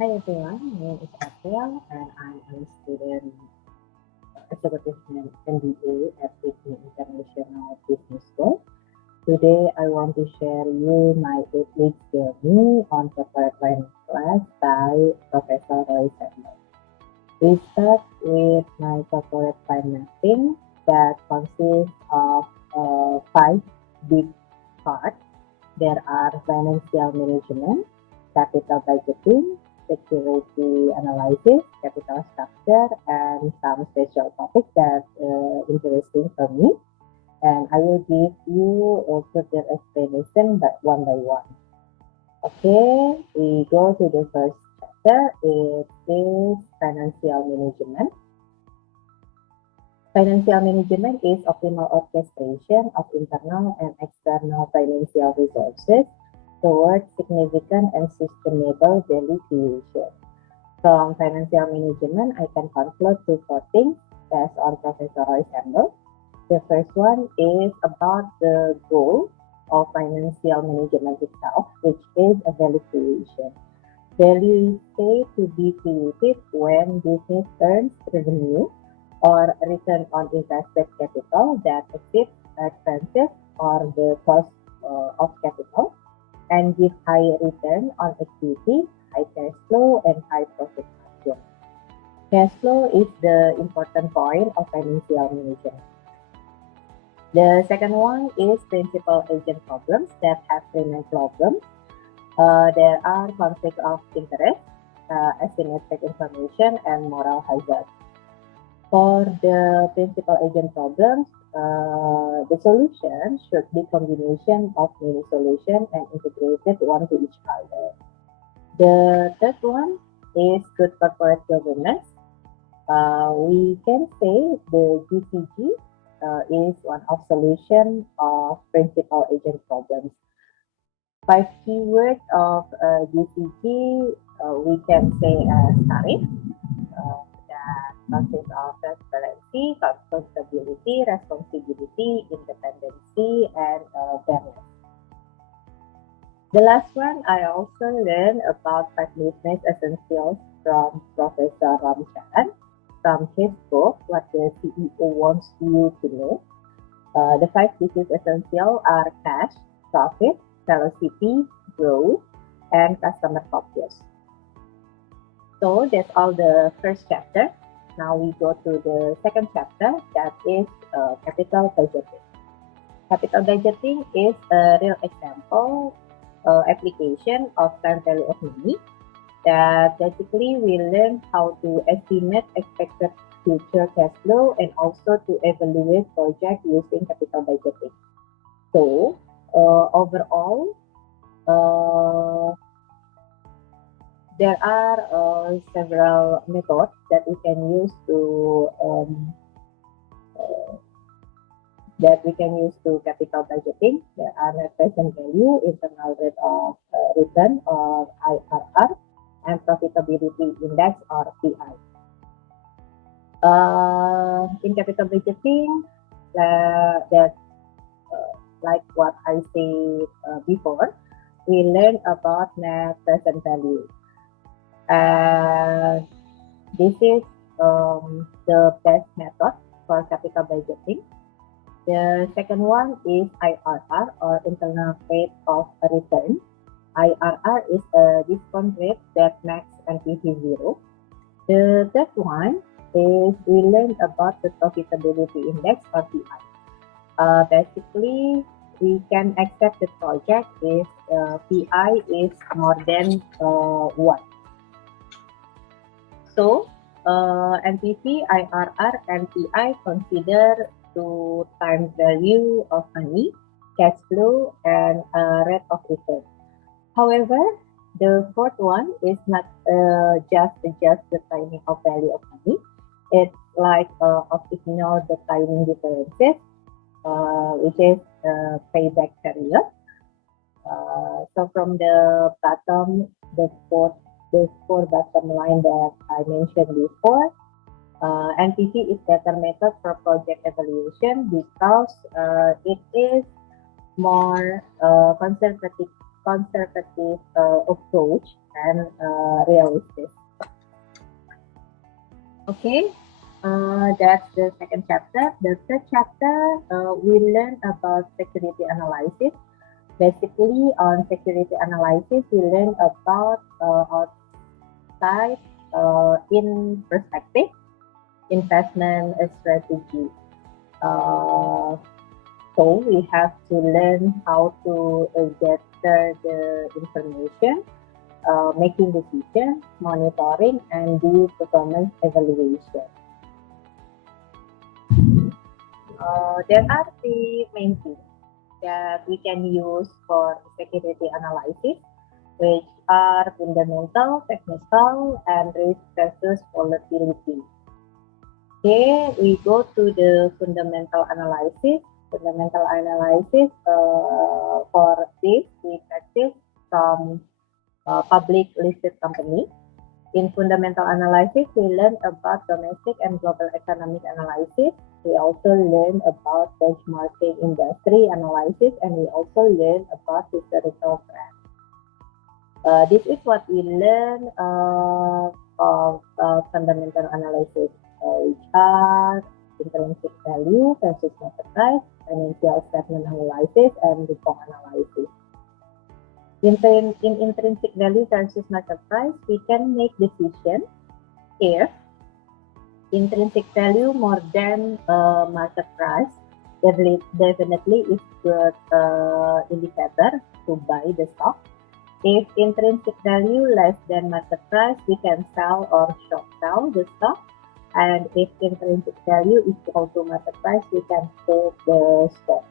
Hi everyone, my name is Aprilia and I'm a student executive MBA at IPMI International Business School. Today I want to share you my 8 weeks journey on corporate finance class by Professor Roy Sembel. We start with my corporate financing that consists of 5 big parts. There are financial management, capital budgeting, security analysis, capital structure, and some special topics that interesting for me. And I will give you a further explanation one by one. Okay, we go to the first chapter. It is financial management. Financial management is optimal orchestration of internal and external financial resources towards significant and sustainable value creation. From financial management, I can conclude 2 things based on Professor Roy Sembel. The first one is about the goal of financial management itself, which is a value creation. Value is said to be created when business earns revenue or return on invested capital that exceeds expenses or the cost of capital and give high return on equity, high cash flow, and high profit margin. Cash flow is the important point of financial management. The second one is principal agent problems that have remained problems. There are conflict of interest, asymmetric information, and moral hazards. For the principal agent problems, the solution should be combination of many solutions and integrated one to each other. The third one is good corporate governance. We can say the GCG is one of solution of principal agent problems. 5 keywords of GCG we can say as tariff, that consists of transparency, accountability, responsibility, independency, and fairness. The last one, I also learned about 5 business essentials from Professor Ramcharan from his book, What the CEO Wants You to Know. The 5 business essentials are cash, profit, velocity, growth, and customer focus. So that's all the first chapter. Now we go to the second chapter, that is capital budgeting. Capital budgeting is a real example application of time value of money that basically we learn how to estimate expected future cash flow and also to evaluate project using capital budgeting. So overall, there are several methods that we can use to capital budgeting. There are net present value, internal rate of return or IRR, and profitability index or PI. In capital budgeting, that like what I said before, we learn about net present value. This is the best method for capital budgeting. The second one is IRR or internal rate of return. IRR is a discount rate that makes NPV zero. The third one is we learn about the profitability index or PI. Basically, we can accept the project if PI is more than 1. So, NPV, IRR, and PI consider to time value of money, cash flow, and rate of return. However, the fourth one is not just adjust the timing of value of money. It's like of ignore the timing differences, which is payback period. So from the bottom, the four bottom line that I mentioned before, NPV is better method for project evaluation because it is more conservative approach and realistic. Okay, that's the second chapter. The third chapter, we learn about security analysis. Basically, on security analysis, we learn about outside in perspective investment strategy. So we have to learn how to gather the information, making decisions, monitoring, and do performance evaluation. There are three main things that we can use for security analysis, which are fundamental, technical, and risk versus volatility. Okay, we go to the fundamental analysis. Fundamental analysis, for this, we practice from public listed company. In fundamental analysis, we learn about domestic and global economic analysis. We also learn about benchmarking industry analysis, and we also learn about historical trends. This is what we learn of fundamental analysis, which are intrinsic value versus market price, financial statement analysis, and report analysis. In intrinsic value versus market price, we can make decision if intrinsic value more than market price. Definitely is good indicator to buy the stock. If intrinsic value less than market price, we can sell or short sell the stock. And if intrinsic value is equal to market price, we can hold the stock.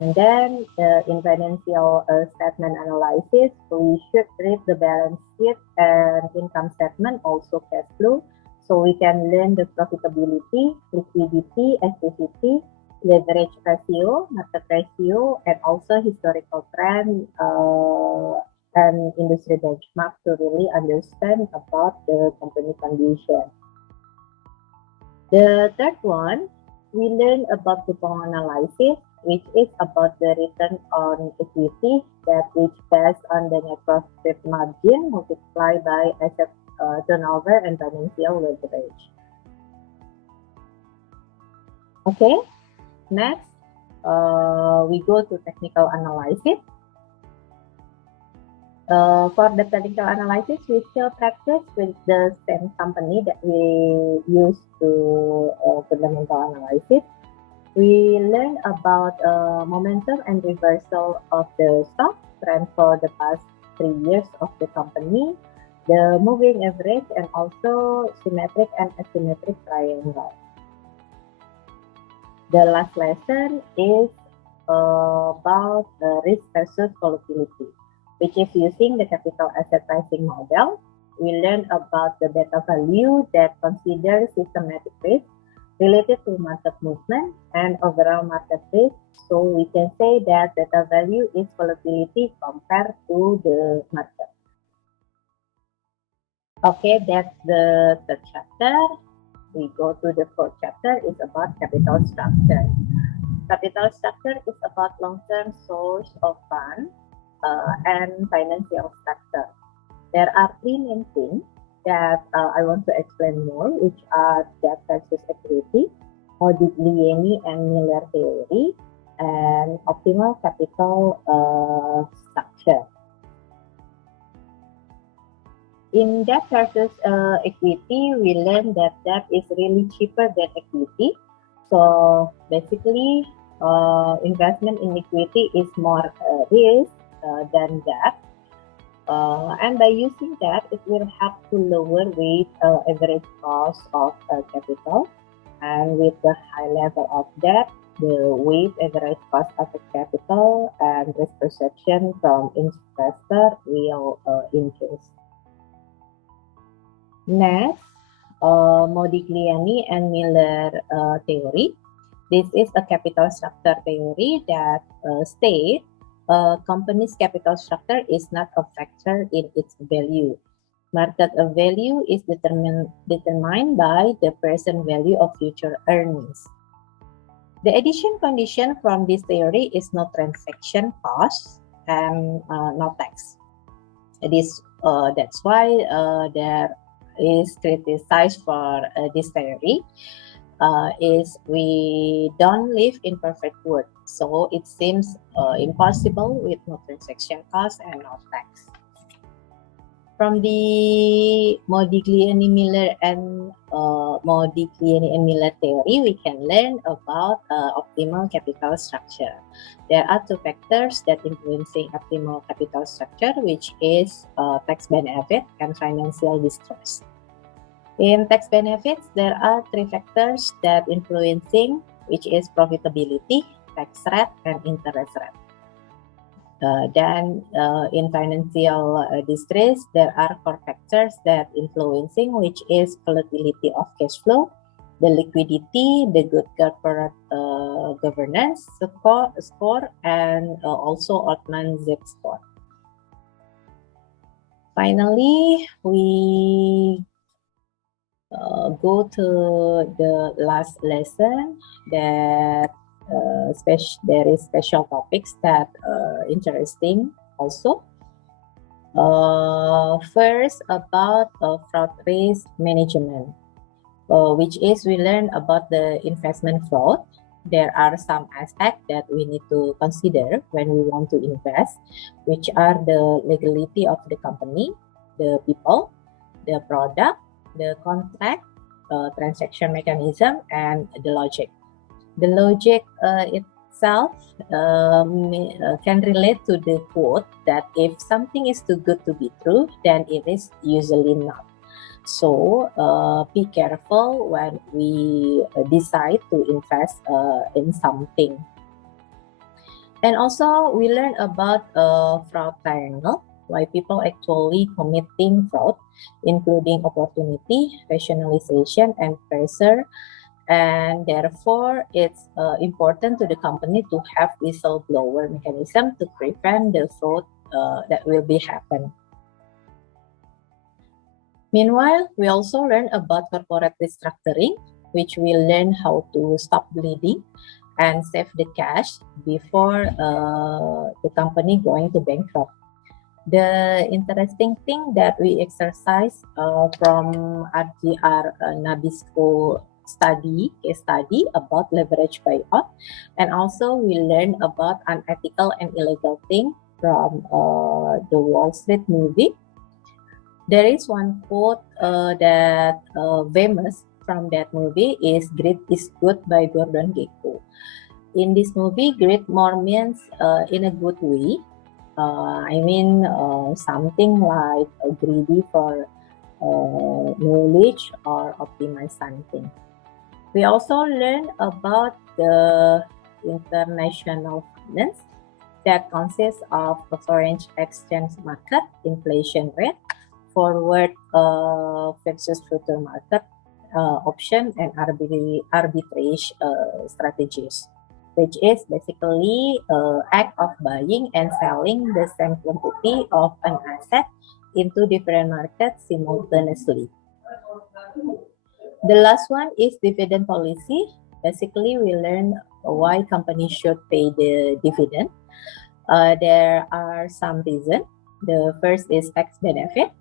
And then in financial statement analysis, we should read the balance sheet and income statement, also cash flow, so we can learn the profitability, liquidity, equity, leverage ratio, market ratio, and also historical trend and industry benchmark to really understand about the company condition. The third one, we learn about coupon analysis, which is about the return on equity, that which based on the net profit margin multiplied by asset turnover and financial leverage. Okay, next we go to technical analysis. For the technical analysis, we still practice with the same company that we use to fundamental analysis. We learn about momentum and reversal of the stock trend for the past 3 years of the company, the moving average, and also symmetric and asymmetric triangle. The last lesson is about the risk versus volatility, which is using the capital asset pricing model. We learn about the beta value that considers systematic risk related to market movement and overall market risk. So we can say that beta value is volatility compared to the market. Okay, that's the third chapter. We go to the fourth chapter. It's about capital structure. Capital structure is about long-term source of funds and financial structure. There are three main things that I want to explain more, which are debt versus equity, Modigliani and Miller theory, and optimal capital structure. In debt versus equity, we learned that debt is really cheaper than equity. So basically, investment in equity is more risk than debt. And by using that, it will help to lower weight average cost of capital. And with the high level of debt, the weight average cost of capital and risk perception from investor will increase. Next, Modigliani and Miller theory. This is a capital structure theory that states a company's capital structure is not a factor in its value. Market value is determined by the present value of future earnings. The addition condition from this theory is no transaction cost and no tax. That's why there is criticized for this theory. Is we don't live in perfect world, so it seems impossible with no transaction cost and no tax. From the Modigliani-Miller and Modigliani-Miller theory, we can learn about optimal capital structure. There are two factors that influencing optimal capital structure, which is tax benefit and financial distress. In tax benefits, there are three factors that influencing, which is profitability, tax rate, and interest rate. Then in financial distress, there are four factors that influencing, which is volatility of cash flow, the liquidity, the good corporate governance score, and also Altman Z score. Finally, we go to the last lesson that there is special topics that interesting also. First, about fraud risk management, which is we learn about the investment fraud. There are some aspects that we need to consider when we want to invest, which are the legality of the company, the people, the product, the contract, transaction mechanism, and the logic. The logic itself can relate to the quote that if something is too good to be true, then it is usually not. So be careful when we decide to invest in something. And also we learn about fraud triangle, why people actually committing fraud, including opportunity, rationalization, and pressure. And therefore, it's important to the company to have whistleblower mechanism to prevent the fraud that will be happen. Meanwhile, we also learn about corporate restructuring, which we learn how to stop bleeding and save the cash before the company going to bankrupt. The interesting thing that we exercise from RGR Nabisco case study about leverage buyout, and also we learn about unethical and illegal thing from the Wall Street movie. There is one quote that famous from that movie is "Greed is Good" by Gordon Gekko. In this movie, greed more means in a good way. I mean something like greedy for knowledge or optimize something. We also learn about the international finance that consists of the foreign exchange market, inflation rate, forward versus future market option, and arbitrage strategies, which is basically act of buying and selling the same quantity of an asset into different markets simultaneously. The last one is dividend policy. Basically, we learn why companies should pay the dividend. There are some reasons. The first is tax benefit.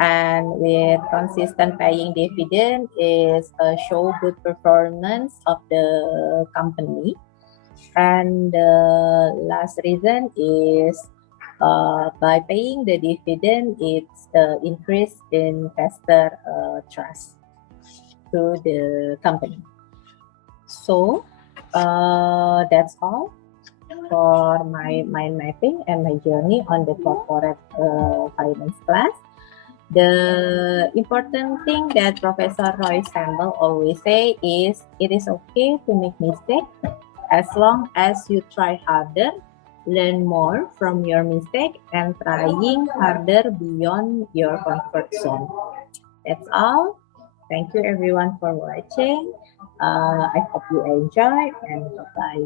And with consistent paying dividend is show good performance of the company. And the last reason is by paying the dividend, it's increase investor trust to the company. So that's all for my mapping and my journey on the corporate finance class. The important thing that Professor Roy Sembel always say is it is okay to make mistakes as long as you try harder, learn more from your mistake, and trying harder beyond your comfort zone. That's all. Thank you everyone for watching. I hope you enjoy, and bye-bye.